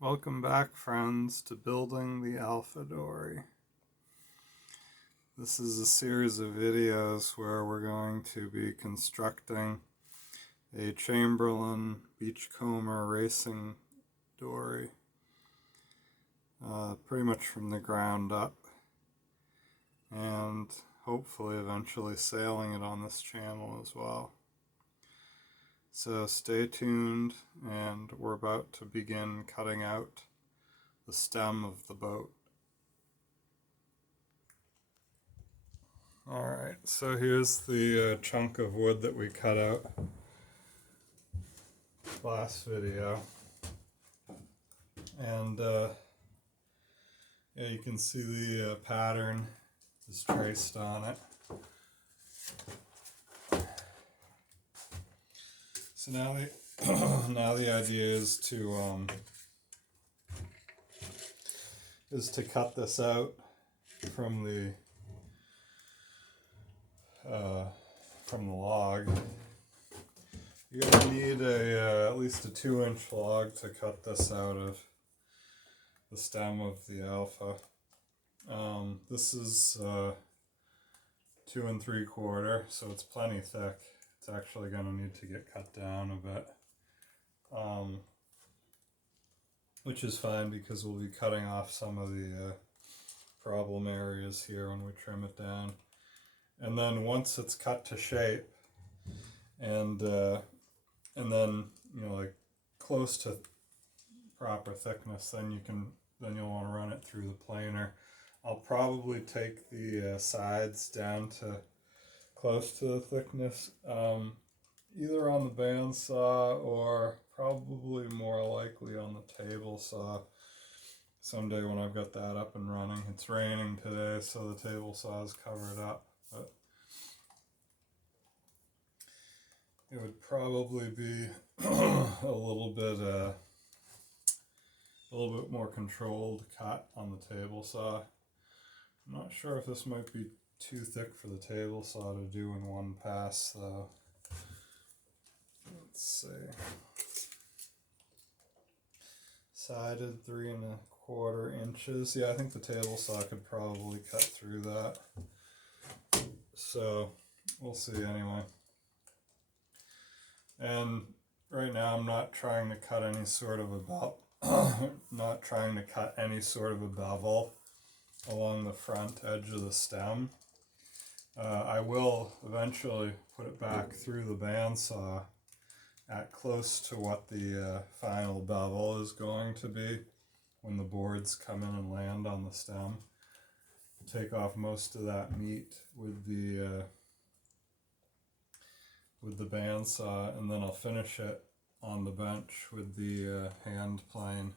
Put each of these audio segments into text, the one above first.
Welcome back, friends, to Building the Alpha Dory. This is a series of videos where we're going to be constructing a Chamberlain Beachcomber racing dory, pretty much from the ground up, and hopefully eventually sailing it on this channel as well. So stay tuned, and we're about to begin cutting out the stem of the boat. Alright, so here's the chunk of wood that we cut out last video. And yeah, you can see the pattern is traced on it. So now the idea is to cut this out from the log. You're gonna need at least a 2-inch log to cut this out of the stem of the Alpha. This is 2 3/4, so it's plenty thick. It's actually going to need to get cut down a bit, which is fine because we'll be cutting off some of the problem areas here when we trim it down. And then once it's cut to shape, and then like close to proper thickness, then you'll want to run it through the planer. I'll probably take the sides down to close to the thickness, either on the bandsaw or probably more likely on the table saw someday when I've got that up and running. It's raining today, so the table saw is covered up, but it would probably be a little bit more controlled cut on the table saw. I'm not sure if this might be too thick for the table saw to do in one pass, though. Let's see. Sided 3 1/4 inches. Yeah, I think the table saw could probably cut through that. So we'll see anyway. And right now I'm not trying to cut any sort of a bevel along the front edge of the stem. I will eventually put it back through the bandsaw at close to what the final bevel is going to be when the boards come in and land on the stem. Take off most of that meat with the bandsaw, and then I'll finish it on the bench with the hand plane.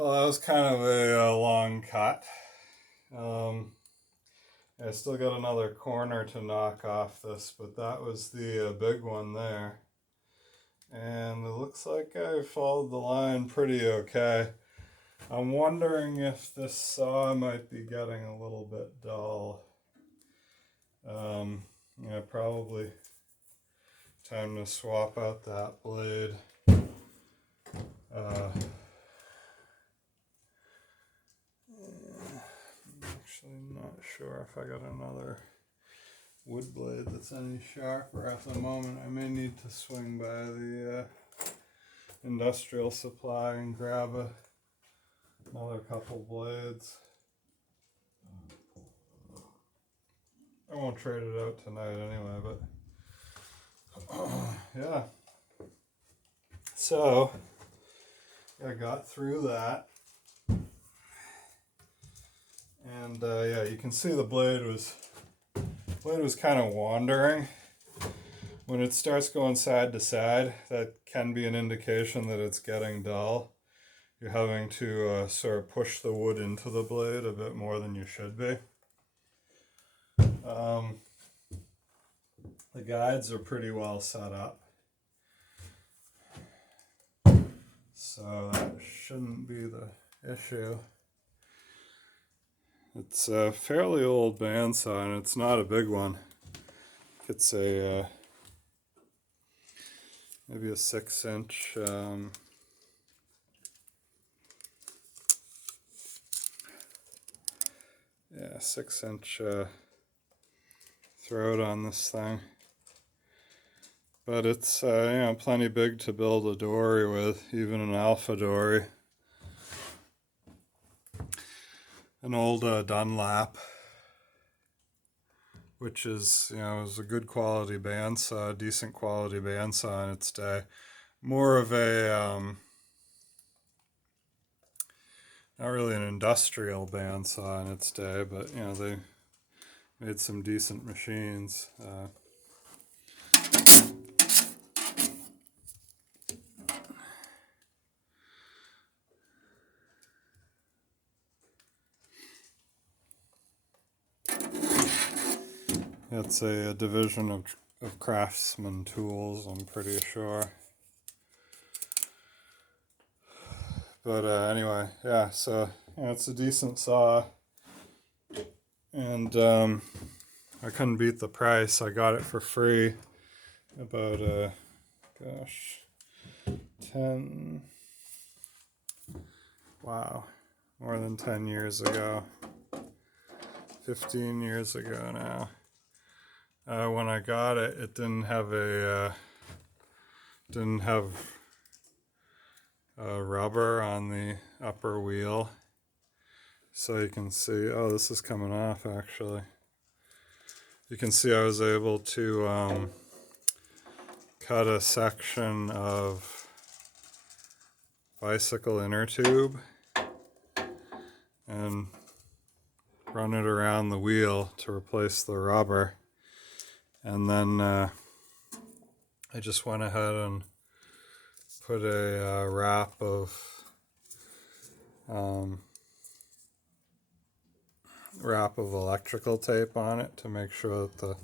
Well, that was kind of a long cut. I still got another corner to knock off this, but that was the big one there. And it looks like I followed the line pretty okay. I'm wondering if this saw might be getting a little bit dull. Yeah, probably time to swap out that blade. Actually not sure if I got another wood blade that's any sharper at the moment. I may need to swing by the industrial supply and grab another couple blades. I won't trade it out tonight anyway, but yeah. So I got through that. And yeah, you can see the blade was kind of wandering. When it starts going side to side, that can be an indication that it's getting dull. You're having to sort of push the wood into the blade a bit more than you should be. The guides are pretty well set up, so that shouldn't be the issue. It's a fairly old bandsaw, and it's not a big one. It's a maybe a 6-inch. Yeah, 6-inch throat on this thing. But it's you know, plenty big to build a dory with, even an Alpha Dory. An old Dunlap, which is, you know, was a good quality bandsaw, decent quality bandsaw in its day. More of a not really an industrial bandsaw in its day, but you know, they made some decent machines. It's a division of Craftsman Tools, I'm pretty sure. But anyway, yeah, so you know, it's a decent saw. And I couldn't beat the price. I got it for free about, gosh, 10, wow, more than 10 years ago. 15 years ago now. When I got it, it didn't have a rubber on the upper wheel, so you can see. Oh, this is coming off actually. You can see I was able to cut a section of bicycle inner tube and run it around the wheel to replace the rubber. And then I just went ahead and put a wrap of electrical tape on it to make sure that the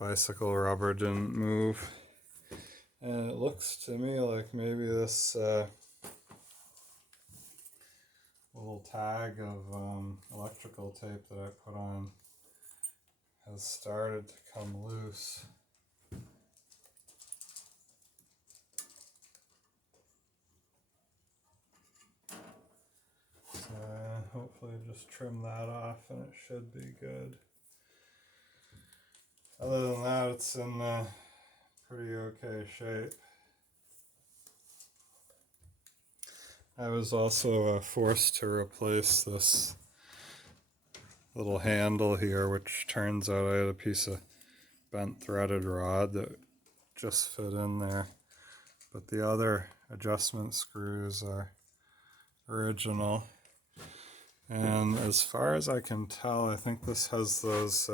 bicycle rubber didn't move. And it looks to me like maybe this little tag of electrical tape that I put on has started to come loose. So hopefully just trim that off and it should be good. Other than that, it's in pretty okay shape. I was also forced to replace this little handle here, which turns out I had a piece of bent threaded rod that just fit in there, but the other adjustment screws are original. And as far as I can tell, I think this has those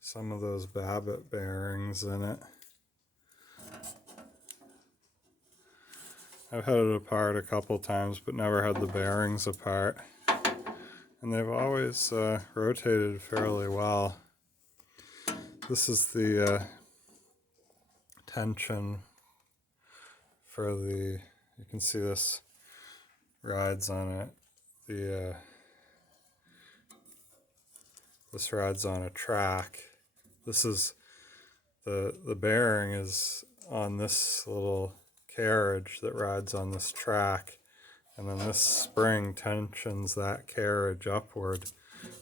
some of those Babbitt bearings in it. I've had it apart a couple times, but never had the bearings apart. And they've always rotated fairly well. This is the tension for the, you can see this rides on it. This rides on a track. This is the bearing is on this little carriage that rides on this track, and then this spring tensions that carriage upward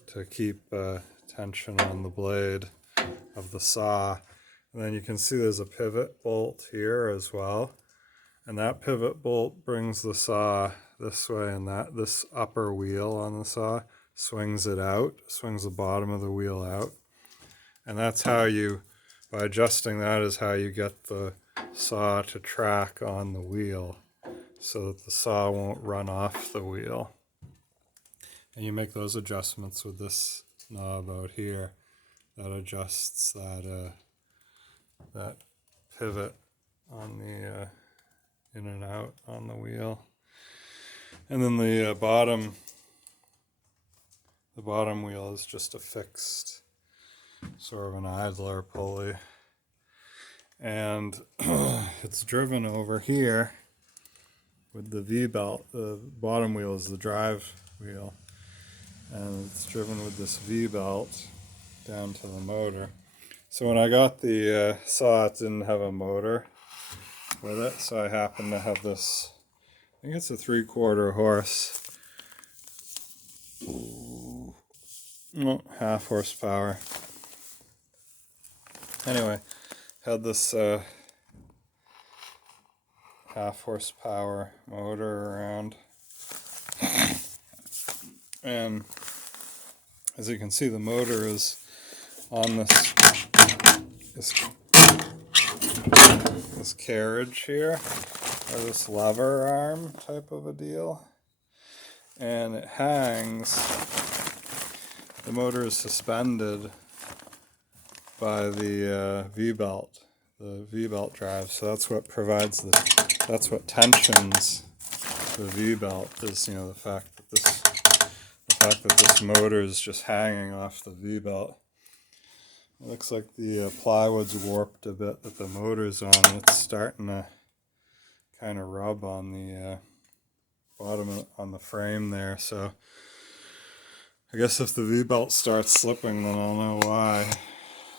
to keep tension on the blade of the saw. And then you can see there's a pivot bolt here as well, and that pivot bolt brings the saw this way, and this upper wheel on the saw swings it out, swings the bottom of the wheel out. And that's how you, by adjusting that, is how you get the saw to track on the wheel so that the saw won't run off the wheel. And you make those adjustments with this knob out here that adjusts that pivot on the in and out on the wheel. And then the bottom wheel is just a fixed sort of an idler pulley, and it's driven over here with the V-belt. The bottom wheel is the drive wheel, and it's driven with this V-belt down to the motor. So when I got the saw, it didn't have a motor with it, so I happen to have this, I think it's a 3/4 horse, no, 1/2 horsepower. Anyway, had this 1/2 horsepower motor around, and as you can see, the motor is on this carriage here, or this lever arm type of a deal, and it hangs. The motor is suspended by the V-belt, the V-belt drive. So that's what provides that's what tensions the V-belt, is, you know, the fact that this motor is just hanging off the V-belt. It looks like the plywood's warped a bit that the motor's on. It's starting to kind of rub on the bottom on the frame there. So I guess if the V-belt starts slipping, then I'll know why.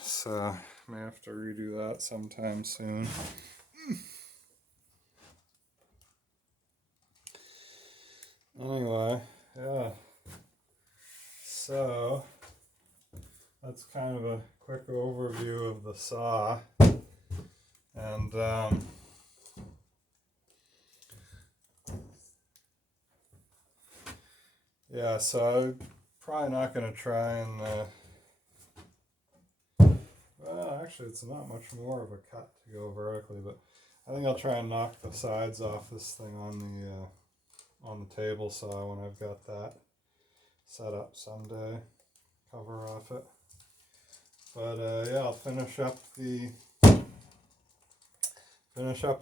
So I may have to redo that sometime soon. Anyway, yeah. So that's kind of a quick overview of the saw. And yeah, so I'm probably not going to try and well, actually it's not much more of a cut to go vertically, but I think I'll try and knock the sides off this thing on the table saw when I've got that set up someday, cover off it. But yeah, I'll finish up the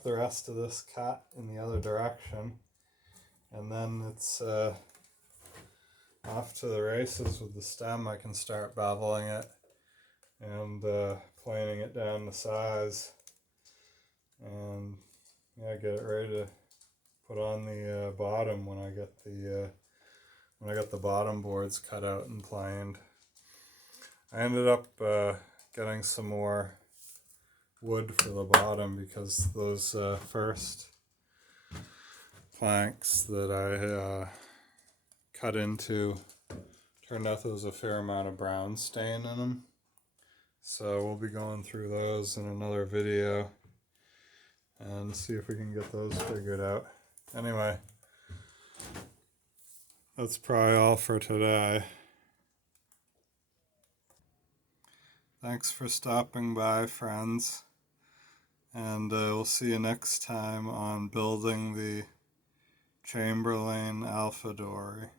rest of this cut in the other direction, and then it's off to the races with the stem. I can start beveling it and planing it down to size, and yeah, get it ready to put on the bottom when I get the bottom boards cut out and planed. I ended up getting some more wood for the bottom because those first planks that I cut into turned out there was a fair amount of brown stain in them. So we'll be going through those in another video and see if we can get those figured out. Anyway, that's probably all for today. Thanks for stopping by, friends, and we'll see you next time on building the Chamberlain Alpha Dory.